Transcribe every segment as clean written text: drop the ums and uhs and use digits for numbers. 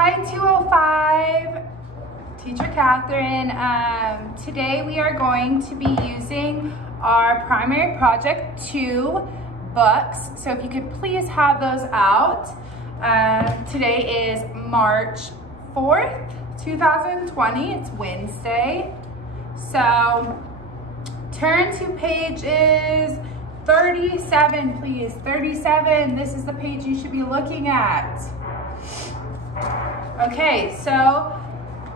Hi 205, Teacher Catherine. Today we are going to be using our Primary Project 2 books. So if you could please have those out. Today is March 4th, 2020. It's Wednesday. So turn to pages 37, please. 37, this is the page you should be looking at. Okay, so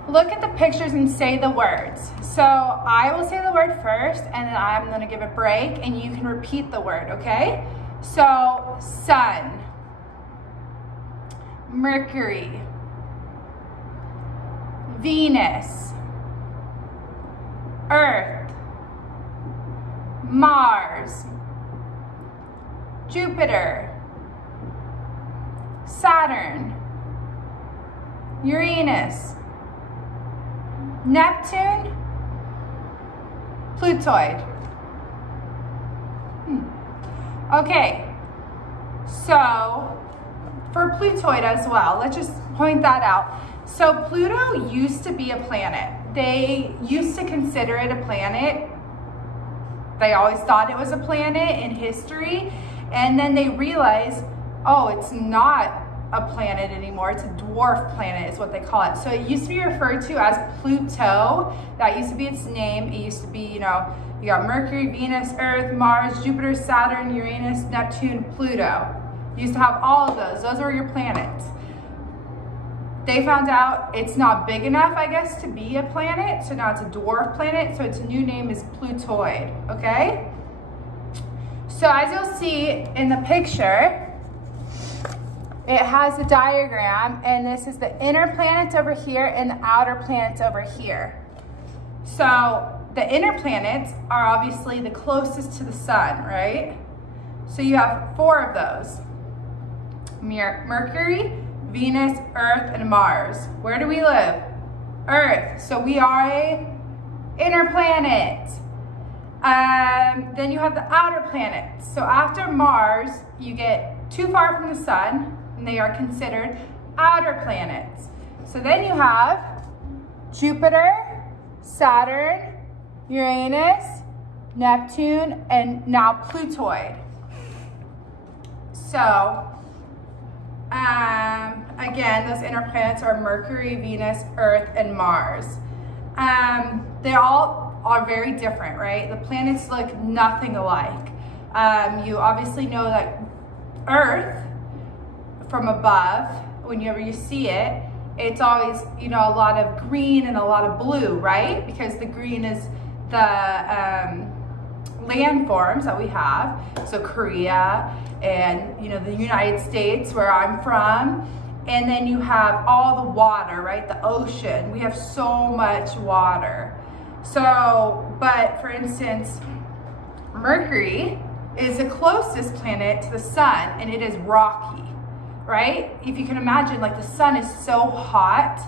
look at the pictures and say the words. So I will say the word first, and then I'm gonna give a break, and you can repeat the word, okay? So, sun, Mercury, Venus, Earth, Mars, Jupiter, Saturn, Uranus, Neptune, Plutoid. Okay, so for Plutoid as well, let's just point that out. So Pluto used to be a planet. They used to consider it a planet. They always thought it was a planet in history, and then they realized, oh, it's not a planet anymore. It's a dwarf planet is what they call it. So it used to be referred to as Pluto. That used to be its name. It used to be, you know, you got Mercury, Venus, Earth, Mars, Jupiter, Saturn, Uranus, Neptune, Pluto. You used to have all of those. Those were your planets. They found out it's not big enough, I guess, to be a planet. So now it's a dwarf planet. So its new name is Plutoid, okay? So as you'll see in the picture, it has a diagram, and this is the inner planets over here and the outer planets over here. So the inner planets are obviously the closest to the sun, right? So you have 4 of those. Mercury, Venus, Earth, and Mars. Where do we live? Earth. So we are a inner planet. Then you have the outer planets. So after Mars, you get too far from the sun, and they are considered outer planets. So then you have Jupiter, Saturn, Uranus, Neptune, and now Plutoid. So, again, those inner planets are Mercury, Venus, Earth, and Mars. They all are very different, right? The planets look nothing alike. You obviously know that Earth, from above, whenever you see it, it's always, you know, a lot of green and a lot of blue, right? Because the green is the landforms that we have. So Korea and, you know, the United States, where I'm from. And then you have all the water, right? The ocean. We have so much water. So, but for instance, Mercury is the closest planet to the sun, and it is rocky, right? If you can imagine, like, the sun is so hot,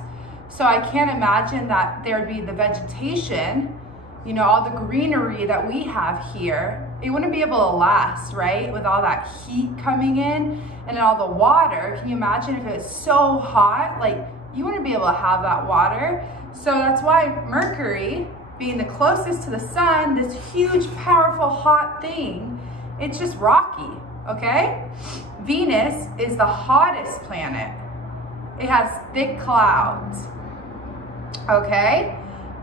so I can't imagine that there would be the vegetation, you know, all the greenery that we have here. It wouldn't be able to last, right? With all that heat coming in and all the water. Can you imagine if it was so hot? Like, you wouldn't be able to have that water. So that's why Mercury, being the closest to the sun, this huge, powerful, hot thing, it's just rocky, okay? Venus is the hottest planet. It has thick clouds, okay?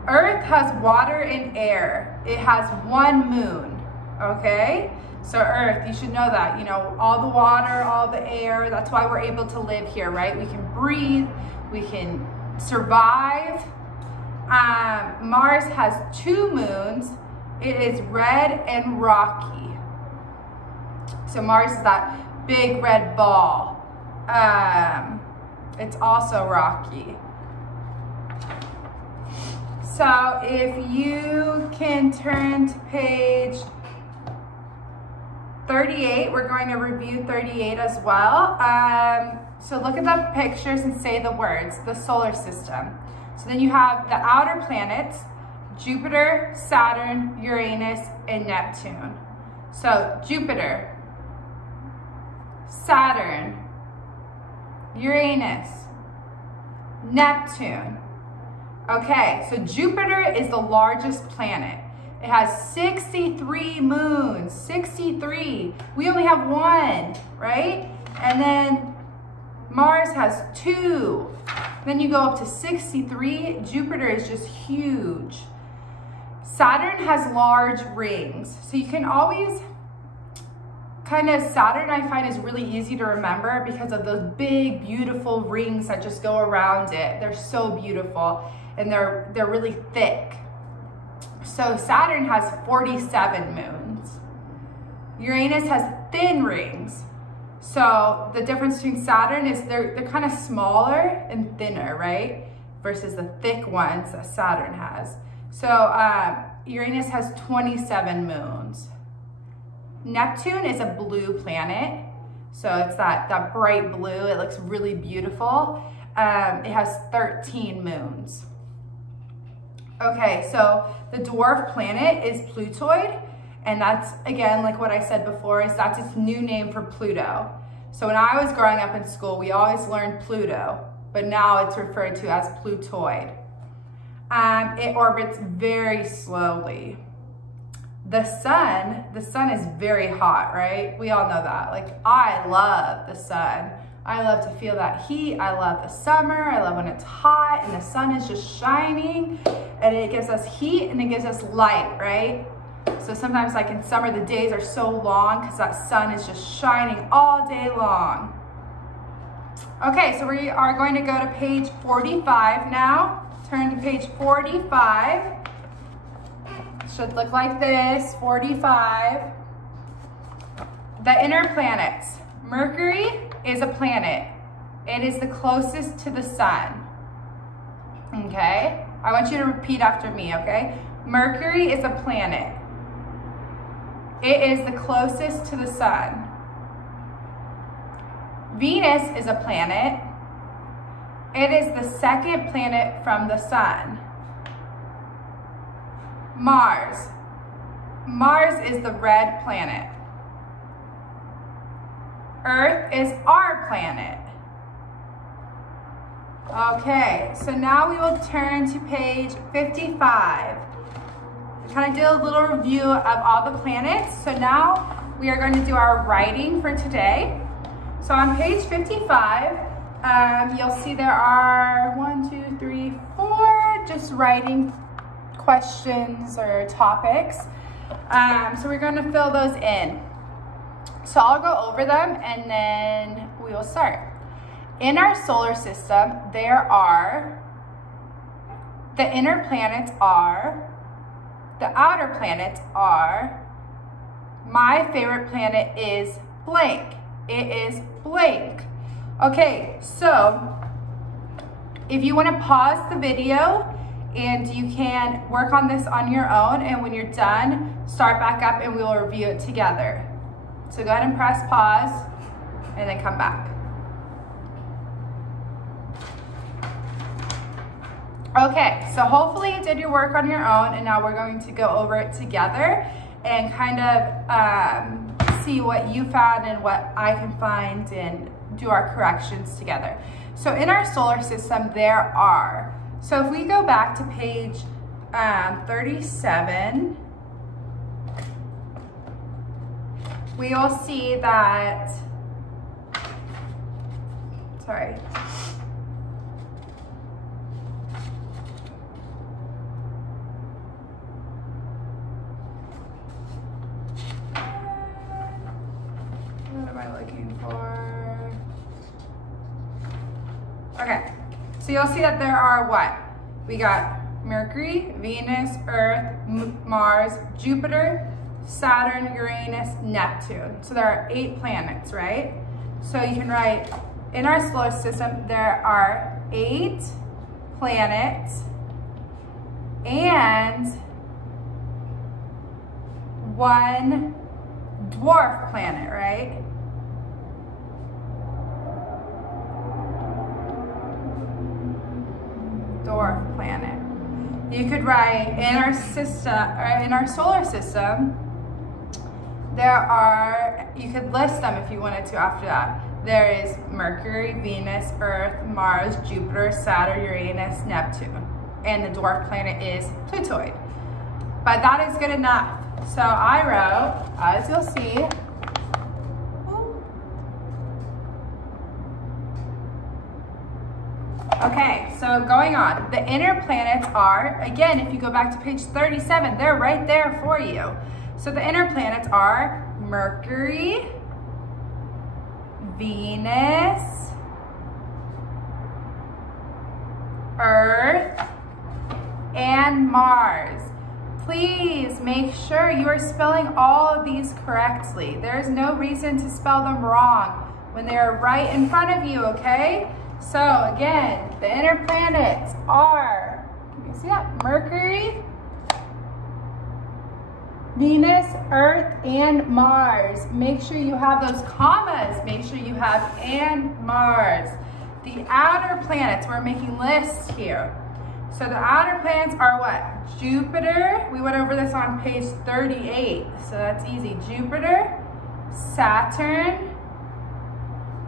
Earth has water and air. It has 1 moon, okay? So Earth, you should know that, you know, all the water, all the air, that's why we're able to live here, right? We can breathe, we can survive. Mars has 2 moons. It is red and rocky. So Mars is that big red ball. It's also rocky. So if you can turn to page 38, we're going to review 38 as well. So look at the pictures and say the words, the solar system. So then you have the outer planets, Jupiter, Saturn, Uranus, and Neptune. So Jupiter, Saturn, Uranus, Neptune. Okay, so Jupiter is the largest planet. It has 63 moons, 63. We only have one, right? And then Mars has 2. Then you go up to 63. Jupiter is just huge. Saturn has large rings. So you can always Saturn I find is really easy to remember because of those big, beautiful rings that just go around it. They're so beautiful and they're really thick. So Saturn has 47 moons. Uranus has thin rings. So the difference between Saturn is they're kind of smaller and thinner, right? Versus the thick ones that Saturn has. So Uranus has 27 moons. Neptune is a blue planet. So it's that bright blue. It looks really beautiful. It has 13 moons. Okay, so the dwarf planet is Plutoid. And that's, again, like what I said before, is that's its new name for Pluto. So when I was growing up in school, we always learned Pluto, but now it's referred to as Plutoid. It orbits very slowly. The sun is very hot, right? We all know that. Like, I love the sun. I love to feel that heat. I love the summer. I love when it's hot and the sun is just shining and it gives us heat and it gives us light, right? So sometimes like in summer, the days are so long because that sun is just shining all day long. Okay, so we are going to go to page 45 now. Turn to page 45. Should look like this, 45. The inner planets. Mercury is a planet. It is the closest to the sun. Okay? I want you to repeat after me, okay? Mercury is a planet. It is the closest to the sun. Venus is a planet. It is the second planet from the sun. Mars. Mars is the red planet. Earth is our planet. Okay, so now we will turn to page 55. We kind of did a little review of all the planets. So now we are going to do our writing for today. So on page 55, you'll see there are 1, 2, 3, 4 just writing questions or topics. So we're going to fill those in. So I'll go over them and then we will start. In our solar system, there are, the inner planets are, the outer planets are, my favorite planet is blank. It is blank. Okay, so if you want to pause the video and you can work on this on your own, and when you're done, start back up and we will review it together. So go ahead and press pause and then come back. Okay, so hopefully you did your work on your own, and now we're going to go over it together and kind of see what you found and what I can find and do our corrections together. So in our solar system, there are, so if we go back to page 37, we will see that, sorry. What am I looking for? Okay, so you'll see that there are what? We got Mercury, Venus, Earth, Mars, Jupiter, Saturn, Uranus, Neptune. So there are 8 planets, right? So you can write, in our solar system, there are 8 planets and 1 dwarf planet, right? Dwarf planet. You could write in our system, or in our solar system, there are, you could list them if you wanted to after that. there is Mercury, Venus, Earth, Mars, Jupiter, Saturn, Uranus, Neptune. And the dwarf planet is Plutoid. But that is good enough. So I wrote, as you'll see, okay, so going on, the inner planets are, again, if you go back to page 37, they're right there for you. So the inner planets are Mercury, Venus, Earth, and Mars. Please make sure you are spelling all of these correctly. There's no reason to spell them wrong when they're right in front of you, okay? So again, the inner planets are, can you see that? Mercury, Venus, Earth, and Mars. Make sure you have those commas. Make sure you have and Mars. The outer planets, we're making lists here. So the outer planets are what? Jupiter, we went over this on page 38, so that's easy. Jupiter, Saturn,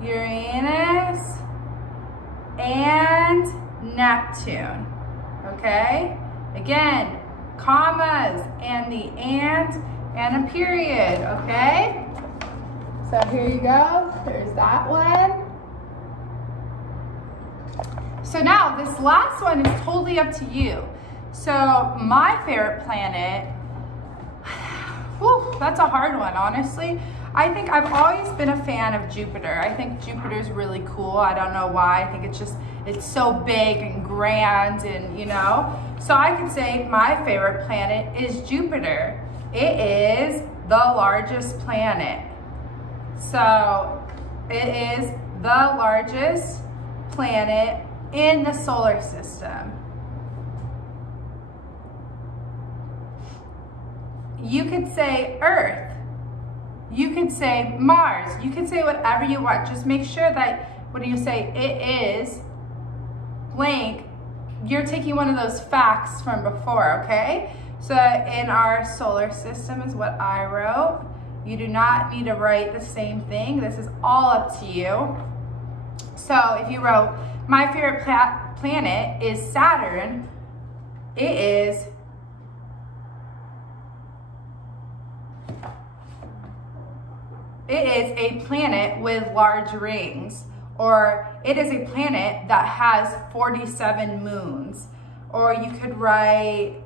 Uranus, and Neptune, okay? Again, commas, and the and a period, okay? So here you go, there's that one. So now this last one is totally up to you. So my favorite planet, whew, that's a hard one, honestly. I think I've always been a fan of Jupiter. I think Jupiter's really cool. I don't know why. I think it's so big and grand and, you know. So I could say my favorite planet is Jupiter. It is the largest planet. So it is the largest planet in the solar system. You could say Earth. You could say Mars. You could say whatever you want. Just make sure that when you say it is blank, you're taking one of those facts from before, okay? So in our solar system is what I wrote. You do not need to write the same thing. This is all up to you. So if you wrote, my favorite planet is Saturn, it is a planet with large rings, or it is a planet that has 47 moons. Or you could write,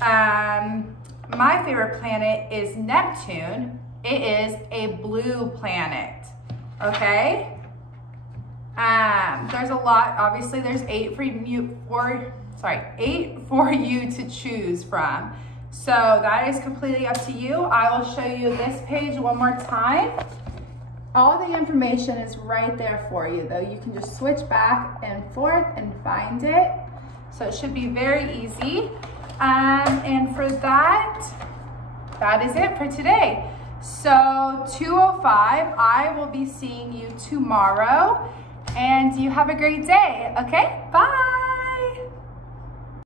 my favorite planet is Neptune, it is a blue planet, okay? There's a lot, obviously there's 8 for you to choose from. So that is completely up to you. I will show you this page one more time. All the information is right there for you though. You can just switch back and forth and find it. So it should be very easy. And for that is it for today. So 2:05, I will be seeing you tomorrow. And you have a great day, okay? Bye.